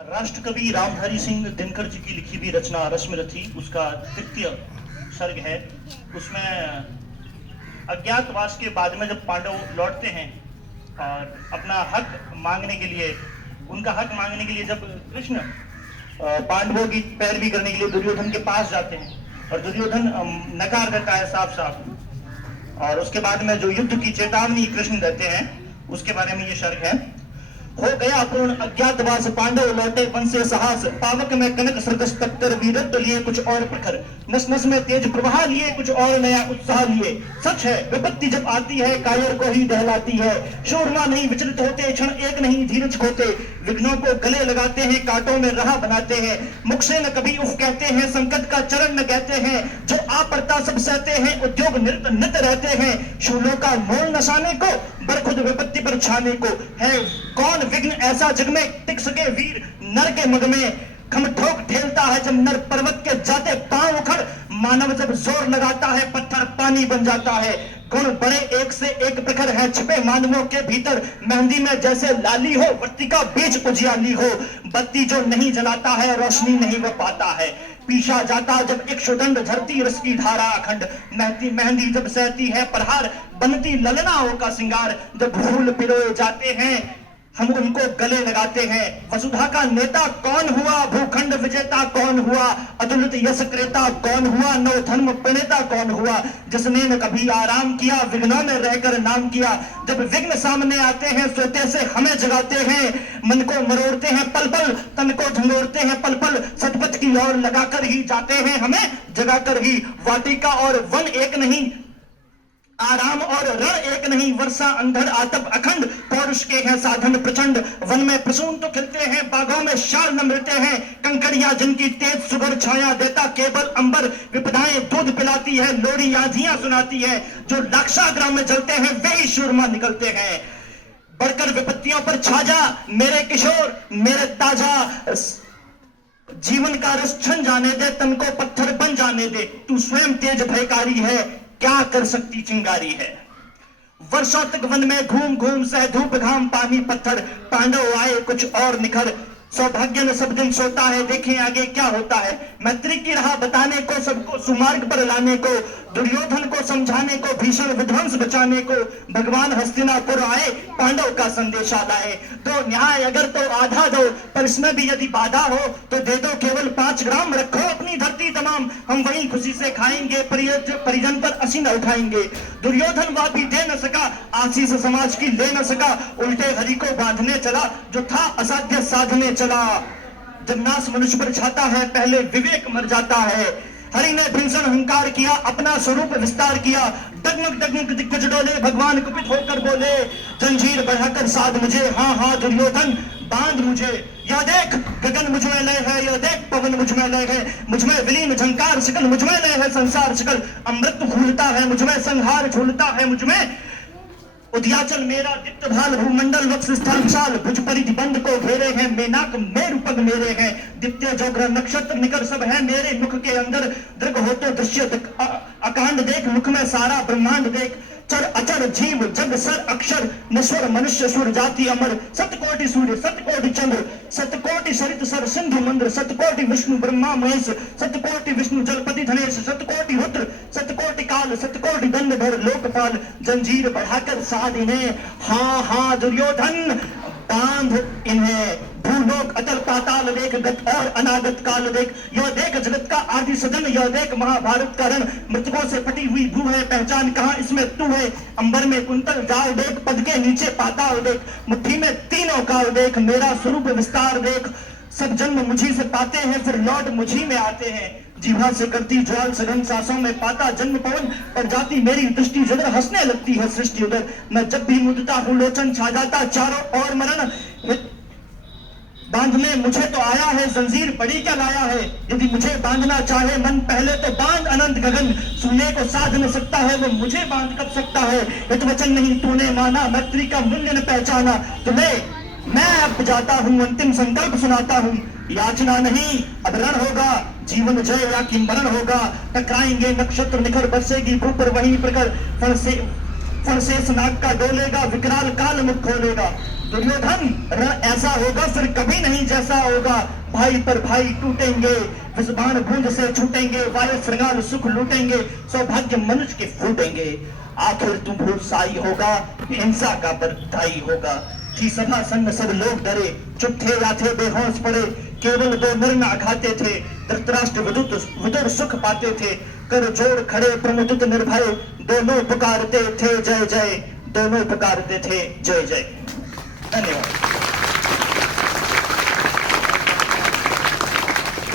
राष्ट्रकवि रामधारी सिंह दिनकर जी की लिखी हुई रचना रश्मिरथी, उसका तृतीय सर्ग है। उसमें अज्ञातवास के बाद में जब पांडव लौटते हैं और अपना हक मांगने के लिए, उनका हक मांगने के लिए जब कृष्ण पांडवों की पैरवी करने के लिए दुर्योधन के पास जाते हैं और दुर्योधन नकार करता है साफ साफ, और उसके बाद में जो युद्ध की चेतावनी कृष्ण देते हैं उसके बारे में ये सर्ग है। हो गया पूर्ण अज्ञातवास, पांडव लौटे वन से साहस, पावक में कनक सरकस टक्कर, वीरत्व लिए कुछ और प्रखर, नस नस में तेज प्रवाह लिए कुछ और नया उत्साह लिए। सच है विपत्ति जब आती है कायर को ही दहलाती है, शूरमा नहीं विचलित होते, क्षण एक नहीं धीरज खोते, विघ्नों को गले लगाते हैं, कांटों में राह बनाते हैं, मुख से न कभी उफ कहते हैं, संकट का चरण न कहते हैं, जो आ पड़ता सब सहते हैं, उद्योग नित रहते हैं, शूलों का मोल नसाने को बर खुद विपत्ति पर छाने को, है कौन विघ्न ऐसा जग में टिक सके वीर नर के मग में, खम ठोक ठेलता है जब नर पर्वत के जाते पांव उखड़, मानव जब जोर लगाता है पत्थर पानी बन जाता है, गुण बड़े एक से एक प्रखर है छिपे मानवों के भीतर, मेहंदी में जैसे लाली हो बत्ती का बीच उजियाली हो, बत्ती जो नहीं जलाता है रोशनी नहीं वो पाता है, पीछा जाता जब एक शुदंड झरती रस की धारा अखंड, मेहंदी जब सहती है प्रहार बनती ललनाओं का सिंगार, जब फूल पिरोए जाते हैं हम उनको गले लगाते हैं, वसुधा का नेता कौन हुआ, भूखंड विजेता कौन हुआ, अतुलित यश क्रेता कौन हुआ, नव धर्म प्रणेता कौन हुआ, जिसने न कभी आराम किया विघ्नों में रहकर नाम किया, जब विघ्न सामने आते हैं सोते से हमें जगाते हैं, मन को मरोड़ते हैं पल पल, तन को झंगोरते हैं पल पल, सतपथ की ओर लगाकर ही जाते हैं हमें जगाकर ही, वाटिका और वन एक नहीं, आराम और रण एक नहीं, वर्षा अंधड़ आतप अखंड, पौरुष के हैं साधन प्रचंड, वन में प्रसून तो खिलते हैं, बागों में शाल नमृते हैं, कंकड़ियां जिनकी तेज सुगर छाया देता केवल अंबर, विपदाएं दूध पिलाती है, लोरी आंधियां सुनाती है, जो लाक्षाग्राम में जलते हैं वे ही शूरमा निकलते हैं, बढ़कर विपत्तियों पर छाजा मेरे किशोर मेरे ताजा, जीवन का रस छन जाने दे, तन को पत्थर बन जाने दे, तू स्वयं तेज भयकारी है, क्या कर सकती चिंगारी है, वर्षों तक वन में घूम घूम सह धूप घाम पानी पत्थर, पांडव आए कुछ और निखर, सौभाग्य न सब दिन सोता है देखें आगे क्या होता है, मैत्री की राह बताने को सबको सुमार्ग पर लाने को, दुर्योधन को समझाने को भीषण विध्वंस बचाने को, भगवान हस्तिनापुर आए पांडव का संदेशा लाए, तो न्याय अगर तो आधा दो पर इसमें भी यदि बाधा हो तो दे दो केवल 5 ग्राम, रखो अपनी धरती तमाम हम वहीं खुशी से खाएंगे, परिजन पर असी न उठाएंगे, दुर्योधन वह भी दे न सका आशीष समाज की ले न सका, उल्टे हरि को बांधने चला जो था असाध्य साधने चला, जब नाश मनुष्य पर छाता है पहले विवेक मर जाता है, हरि ने भीषण अहंकार किया अपना स्वरूप विस्तार किया, डगमग डगमग दिग्गज डोले भगवान कुपित होकर बोले, जंजीर बढ़ाकर साध मुझे, हाँ हाँ दुर्योधन बांध मुझे, यह देख गगन मुझ में लय है, यह देख पवन मुझ में लय है, मुझ में विलीन झंकार सकल, मुझ में लय है संसार सकल, अमृत फूलता है मुझ में, संहार झूलता है मुझ में, उद्याचल मेरा दीप्त भाल, भूमंडल वक्ष स्थान विशाल, भुज परिधि बंद को घेरे हैं, मेनाक मेरु पग मेरे हैं, दित्य जोग्र नक्षत्र निकर सब है मेरे मुख के अंदर, दृग हो तो दृश्य अकांड देख, मुख में सारा ब्रह्मांड देख, चर अचर जीव जग सर अक्षर, नश्वर मनुष्य सुर जाति अमर, सतकोटि सूर्य सतकोटि चंद्र, सतकोटि सरित सर सिंधु मंद्र, सतकोटि विष्णु ब्रह्मा महेश, सतकोटि विष्णु जलपति धनेश, सतकोटि रुद्र सतकोटि काल, सतकोटि दंडधर लोकपाल, जंजीर बढ़ाकर साध इन्हें, हाँ हाँ दुर्योधन बांध इन्हें, भूलोक अतल पाताल देख, गत और अनागत काल देख, यह देख जगत का आदि सदन, यह देख महाभारत का रण, मृतकों से फटी हुई भू है पहचान कहां इसमें तू है, अंबर में कुंतल जाल देख, पद के नीचे पाताल देख, मुट्ठी में तीनों काल देख, मेरा स्वरूप विस्तार देख, सब जन्म मुझी से पाते हैं फिर लौट मुझी में आते हैं, जीवा से करती ज्वाल सघन सांसों में पाता जन्म पवन, पर जाती मेरी दृष्टि जिधर हंसने लगती है सृष्टि उधर, मैं जब भी मुदता हूँ लोचन छा जाता चारों और मरण, बांधने मुझे तो आया है जंजीर बड़ी क्या लाया है, यदि मुझे बांधना चाहे मन पहले तो बांध अनंत गगन, सुनने को साध न सकता है वो मुझे बांध कब सकता है, यदि वचन नहीं तूने माना मैत्री का मूल्य न पहचाना, तुम्हें मैं अब जाता हूँ अंतिम संकल्प सुनाता हूँ, याचना नहीं अब रण होगा, जीवन जय या कि मरण होगा, टकराएंगे नक्षत्र निखर, बरसेगी भू पर वही प्रखर, फणशेष नाग का डोलेगा, विकराल काल मुख खोलेगा, दुर्योधन ऐसा होगा फिर कभी नहीं जैसा होगा, भाई पर भाई टूटेंगे, विजबान बूंद से छूटेंगे, वाले श्रृंगार सुख लूटेंगे, सौभाग्य मनुष्य के फूटेंगे, आखिर तुम भूल साई होगा, हिंसा का बरदाई होगा। थी सभा संग सब लोग डरे, चुप थे या थे बेहोश पड़े, केवल दो नर आघाते थे, धृतराष्ट्र विदुर सुख पाते थे, कर जोड़ खड़े प्रमुदित निर्भय, दोनों पुकारते थे जय जय, दोनों पुकारते थे जय जय। धन्यवाद।